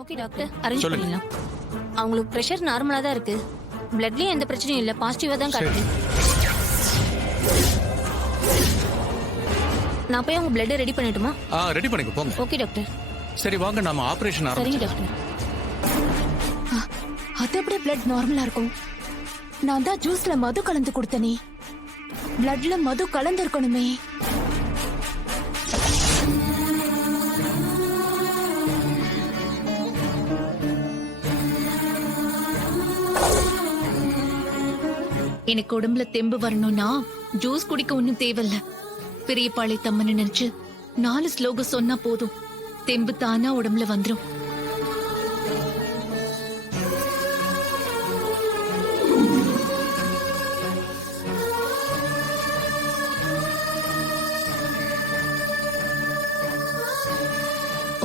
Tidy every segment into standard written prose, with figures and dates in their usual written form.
Okay doctor, arrange சொல்லுங்க. பண்ணிடலாம். அவங்களுக்கு பிரஷர் நார்மலா தான் இருக்கு. பிளட்லயும் எந்த பிரச்சனையும் இல்ல, பாசிட்டிவா தான் காட்டுது. நான் போய் அவங்க பிளட் ரெடி பண்ணட்டுமா? ரெடி பண்ணிக்க போங்க. Okay doctor. சரி வாங்க நாம ஆபரேஷன் சரிங்க ஆரம்பிக்கலாம். டாக்டர். அது எப்படி பிளட் நார்மலா இருக்கும்? நான் தான் ஜூஸ்ல மது கலந்து கொடுத்தனே. பிளட்ல மது கலந்து இருக்கணுமே. எனக்கு உடம்புல தெம்பு வரணும்னா ஜூஸ் குடிக்க ஒண்ணும் தேவையில்ல. பெரியபாளை தம்மன்னு நினைச்சு 4 ஸ்லோகம் சொன்னா போதும், தெம்பு தானா உடம்புல வந்துரும்.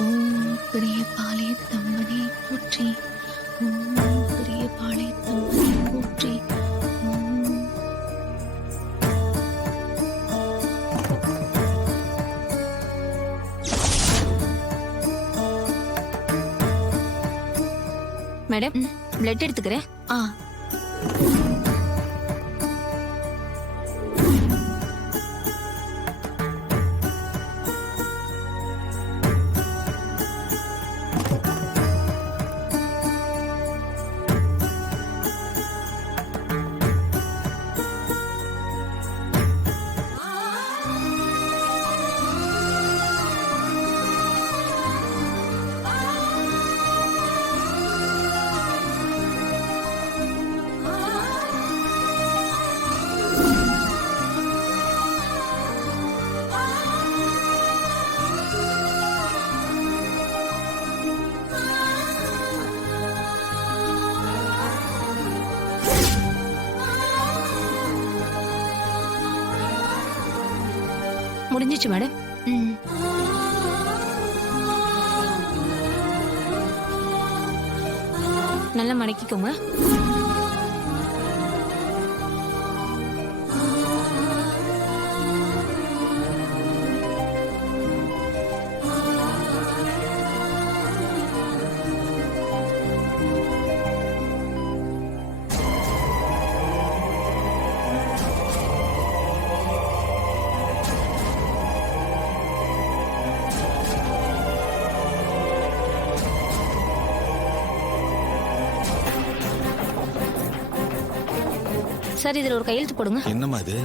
ஓம் பெரியபாளை தம்மனை போற்றி, ஓம் பெரியபாளை தம்மனை போற்றி, ஓம். மேடம், பிளட் எடுத்துக்கிறேன். ஆ முடிஞ்சிச்சு மேடம். ம். நல்லா மடக்கிக்கோங்க. சார், இதுல ஒரு கையெழுத்து போடுங்க. என்னம்மா இது?